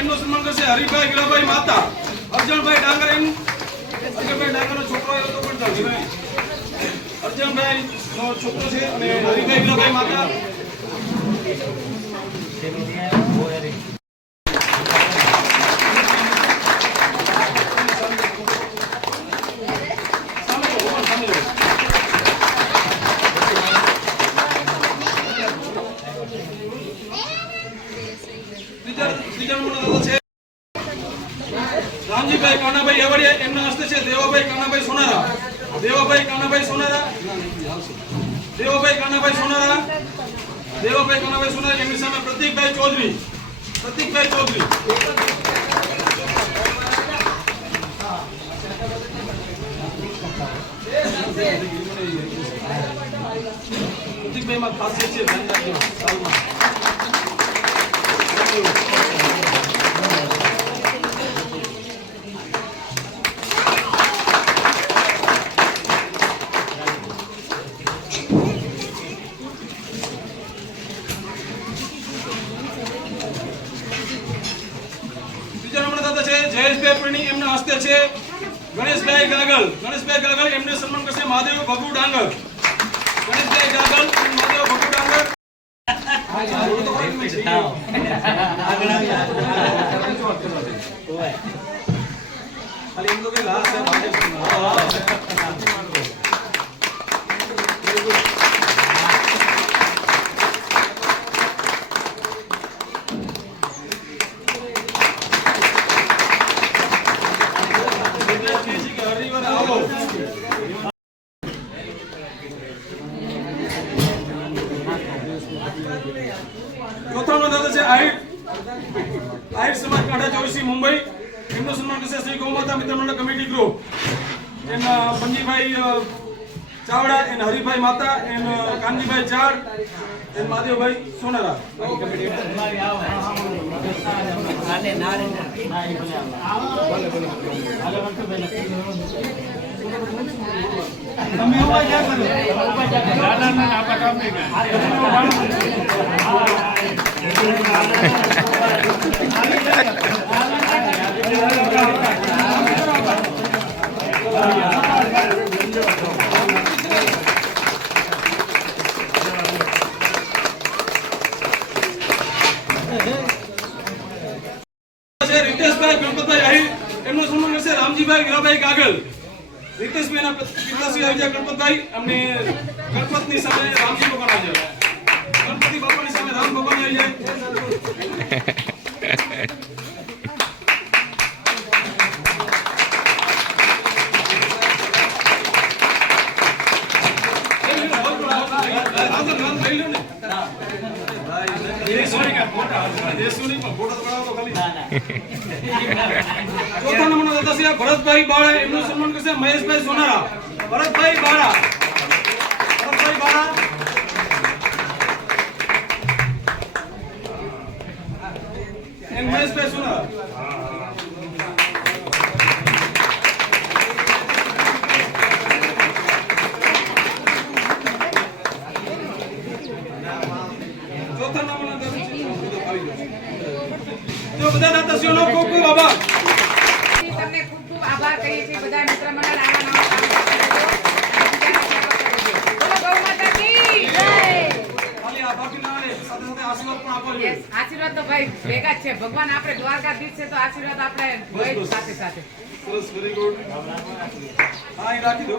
એમનો સન્માન કરશે હરિભાઈ ગીરાભાઈ માતા, અર્જણભાઈ ડાંગર ડાંગરનો છોકરો હતો પણ ચાલશે. અર્જણભાઈ નો છોકરો છે અને હરિભાઈ ગીરાભાઈ માતા. રામજીભાઈ કાનાભાઈ એવડિયા એમના હસ્તે છે દેવાભાઈ કાનાભાઈ સોનારા, દેવાભાઈ કાનાભાઈ સોનારા, દેવાભાઈ કાનાભાઈ સોનારા, દેવાભાઈ કાનાભાઈ સોનારા. એમની સામે પ્રતિકભાઈ ચૌધરી, પ્રતિકભાઈ ચૌધરી. પ્રતિકભાઈ માં ખાસિયત છે સાલમાં. જયેશભાઈ પ્રેણી એમના હસ્તે છે ગણેશભાઈ ગાગલ, ગણેશભાઈ ગાગલ એમને સન્માન કરશે મહાદેવ ભગુ ડાંગર, ગણેશભાઈ ગાગલ અને મહાદેવ ભગુ ડાંગર. ખાલી એમ તો કે લાસ્ટ આહિર સમાજ કાંઠા ચોવીસી મુંબઈ એમનો સન્માન કરશે શ્રી ગૌમાતા મિત્ર મંડળ કમિટી ગ્રુપ, એમના પંજીભાઈ ચાવડા, એન હરિભાઈ માતા, એન કાનજીભાઈ ચાડ, એન મહાદેવભાઈ સોનારા. રીતેશભાઈ ગણપતભાઈ આહિર એમનો સન્માન કરશે રામજીભાઈ ગીરાભાઈ કાગલ. રીતેશભાઈના પિતાશ્રી આવી જાય ગણપતભાઈ, અમને ગણપતની સામે રામજી ભગવાન આવી જાય, ગણપતિ બાપાની સામે રામ ભગવાન આવી જાય. ચોથા નંબરના દાદા છે ભરતભાઈ બાળા, એમનું સન્માન કરશે મહેશભાઈ સોનારા, ભરતભાઈ બાળા, ભરતભાઈ બાળા. એમ મહેશભાઈ સોનારા. ચોથા નંબરના દાદા તો બધા દાતાશ્રીઓનો ખૂબ ખૂબ આભાર. તમને ખૂબ ખૂબ આભાર કહીએ છીએ બધા મિત્ર મંડળ આવા નવા કામ બોલો ગૌ માતા કી જય. ખાલી આભાર ના આવે, સાથે સાથે આશીર્વાદ પણ આપો. આશીર્વાદ તો ભાઈ ભેગા જ છે. ભગવાન આપણે દ્વારકાધીશ છે તો આશીર્વાદ આપણે હોય સાથે સાથે. સરસ, વેરી ગુડ. હા, એ રાખી દો.